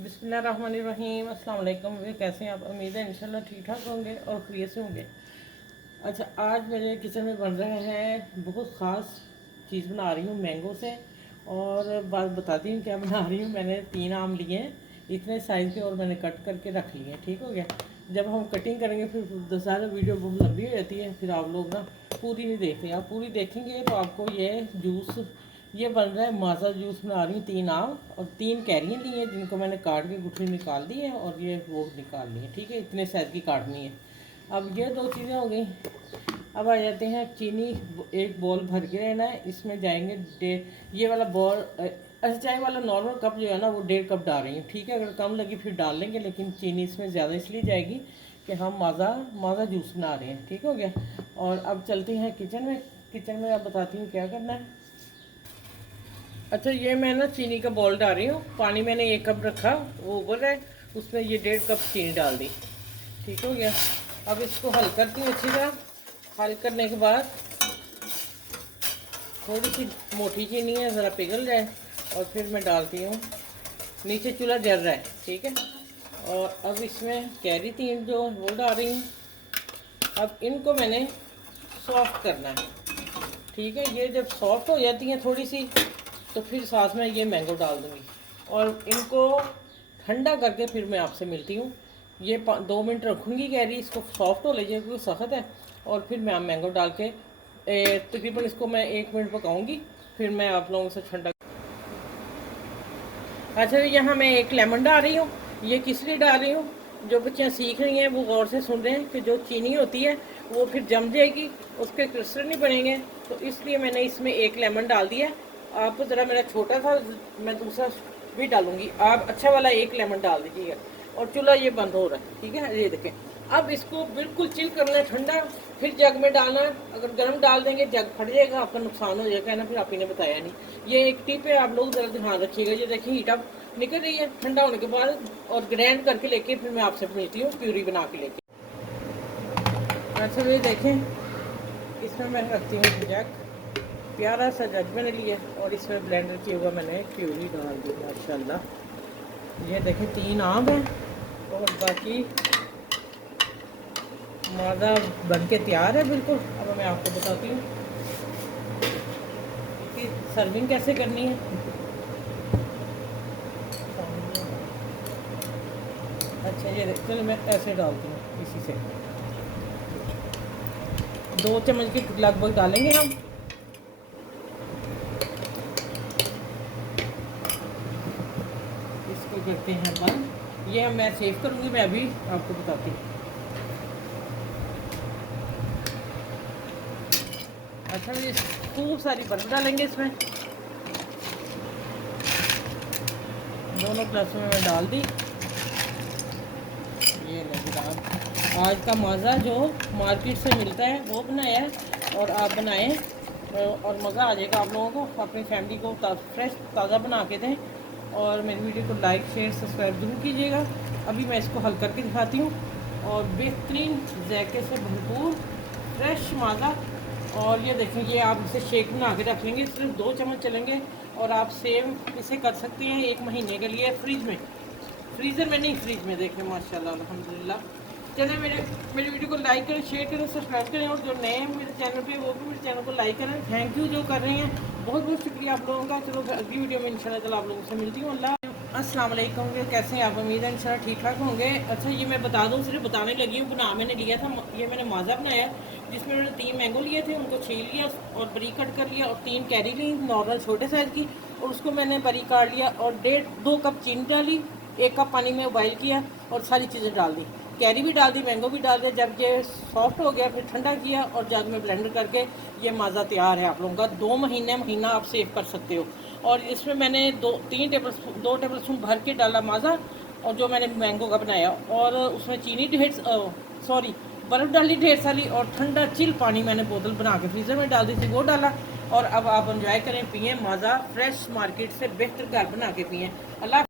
बिस्मिल्लाहिर्रहमानिर्रहीम। अस्सलाम वालेकुम। वे कैसे हैं आप? उम्मीद है इंशाल्लाह ठीक ठाक होंगे और खैरियत से होंगे। अच्छा, आज मेरे किचन में बन रहे हैं बहुत ख़ास चीज़ बना रही हूँ मैंगो से। और बात बताती हूँ क्या बना रही हूँ। मैंने 3 आम लिए हैं इतने साइज़ के और मैंने कट करके रख लिए हैं। ठीक हो गया। जब हम कटिंग करेंगे फिर ज़्यादा वीडियो बहुत लंबी हो जाती है, फिर आप लोग ना पूरी नहीं देखते। आप पूरी देखेंगे तो आपको ये बन रहा है माज़ा जूस बना रही हूँ। 3 आम और 3 कैरियाँ ली हैं जिनको मैंने काट के गुठली निकाल दी है और ये वो निकाल ली है। ठीक है, इतने साइज़ की काटनी है। अब ये 2 चीज़ें हो गई। अब आ जाते हैं चीनी। एक बॉल भर के रहना है, इसमें जाएंगे ये वाला बॉल अच्छा चाय वाला नॉर्मल कप जो है ना वो 1.5 कप डाल रही हूँ। ठीक है, अगर कम लगी फिर डाल लेंगे, लेकिन चीनी इसमें ज़्यादा इसलिए जाएगी कि हम माज़ा जूस बना रहे हैं। ठीक हो गया। और अब चलते हैं किचन में। किचन में अब बताती हूँ क्या करना है। अच्छा, ये मैं ना चीनी का बॉल डाल रही हूँ। पानी मैंने 1 कप रखा, वो उबल है, उसमें ये 1.5 कप चीनी डाल दी। ठीक हो गया। अब इसको हल करती हूँ अच्छी तरह। हल करने के बाद थोड़ी सी मोटी चीनी है, ज़रा पिघल जाए और फिर मैं डालती हूँ। नीचे चूल्हा जल रहा है। ठीक है। और अब इसमें कैरी 3 जो वो डाल रही हूँ। अब इनको मैंने सॉफ्ट करना है। ठीक है, ये जब सॉफ्ट हो जाती हैं थोड़ी सी तो फिर साथ में ये मैंगो डाल दूँगी और इनको ठंडा करके फिर मैं आपसे मिलती हूँ। ये 2 मिनट रखूँगी कैरी, इसको सॉफ्ट हो लीजिए क्योंकि सख्त है। और फिर मैं मैंगो डाल के तकरीबन इसको मैं 1 मिनट पकाऊँगी, फिर मैं आप लोगों से ठंडा। अच्छा, यहाँ मैं 1 लेमन डाल रही हूँ। ये किस लिए डाल रही हूँ, जो बच्चियाँ सीख रही हैं वो गौर से सुन रहे हैं कि जो चीनी होती है वो फिर जम जाएगी, उसके क्रिस्टल नहीं बनेंगे, तो इसलिए मैंने इसमें 1 लेमन डाल दिया। आप ज़रा मेरा छोटा था, मैं दूसरा भी डालूंगी, आप अच्छा वाला 1 लेमन डाल दीजिएगा। और चूल्हा ये बंद हो रहा है। ठीक है, ये देखें। अब इसको बिल्कुल चिल करना है ठंडा, फिर जग में डालना है। अगर गर्म डाल देंगे जग फट जाएगा, आपका नुकसान हो जाएगा ना, फिर आप ही ने बताया नहीं। ये एक टिप है, आप लोग ज़रा ध्यान रखिएगा। ये देखिए हीट अप निकल रही है ठंडा होने के बाद, और ग्राइंड करके लेके फिर मैं आपसे मिलती हूँ प्यूरी बना के लेके। अच्छा, ये देखें, इसमें मैं रखती हूँ जग। प्यारा सा जग मैंने लिया और इसमें ब्लेंडर किया हुआ मैंने प्यूरी डाल दी माशाल्लाह। ये देखें 3 आम है और बाकी माज़ा बन के तैयार है बिल्कुल। अब मैं आपको बताती हूँ कि सर्विंग कैसे करनी है। अच्छा, ये चलो मैं ऐसे डालती हूँ, इसी से 2 चम्मच के लगभग डालेंगे हम। इसको करते हैं बंद। ये मैं सेव करूँगी, मैं अभी आपको बताती हूँ। अच्छा, ये खूब सारी बर्फ़ डालेंगे इसमें। दोनों ग्लासों में मैं डाल दी। ये नहीं, आज का माज़ा जो मार्केट से मिलता है वो बनाया है और आप बनाएं और मज़ा आ जाएगा आप लोगों को। अपनी फैमिली को फ्रेश ताज़ा बना के दें और मेरी वीडियो को लाइक शेयर सब्सक्राइब जरूर कीजिएगा। अभी मैं इसको हल करके दिखाती हूँ और बेहतरीन जायके से भरपूर फ्रेश माज़ा। और ये देखें, ये आप इसे शेक बना के रख लेंगे, सिर्फ 2 चम्मच चलेंगे और आप सेव इसे कर सकते हैं 1 महीने के लिए फ्रिज में, फ्रीज़र में नहीं, फ्रिज में। देखें माशाल्लाह अल्हम्दुलिल्लाह। चलें, मेरी वीडियो को लाइक करें, शेयर करें, सब्सक्राइब करें और जो नए हैं मेरे चैनल पे वो भी मेरे चैनल को लाइक करें। थैंक यू जो कर रहे हैं, बहुत बहुत शुक्रिया आप लोगों का। चलो अगली वीडियो में इंशाल्लाह ताला आप लोगों से मिलती हूँ। अल्लाह अस्सलाम वालेकुम। कैसे हैं आप? उम्मीद है इंशाल्लाह ठीक ठाक होंगे। अच्छा, ये मैं बता दूँ, सिर्फ बताने लगी हूँ। बना मैंने लिया था, ये मैंने माज़ा बनाया जिसमें मैंने 3 मैंगो लिए थे, उनको छील लिया और बरीक कट कर लिया और 3 कैरी ली नॉर्मल छोटे साइज़ की, और उसको मैंने बरीक काट लिया और 2 कप चीनी डाली, 1 कप पानी में बॉइल किया और सारी चीज़ें डाल दी। कैरी भी डाल दी, मैंगो भी डाल दिया। जब ये सॉफ्ट हो गया फिर ठंडा किया और जग में ब्लेंडर करके ये माज़ा तैयार है आप लोगों का। 2 महीना आप सेव कर सकते हो। और इसमें मैंने 2 टेबल स्पून भर के डाला माज़ा, और जो मैंने मैंगो का बनाया, और उसमें चीनी बर्फ़ डाली ढेर सारी, और ठंडा चिल पानी मैंने बोतल बना के फ्रीज़र में डाल दी थी, वो डाला। और अब आप एंजॉय करें, पिएँ माज़ा फ्रेश मार्केट से बेहतर घर बना के पिएँ। अल्लाह।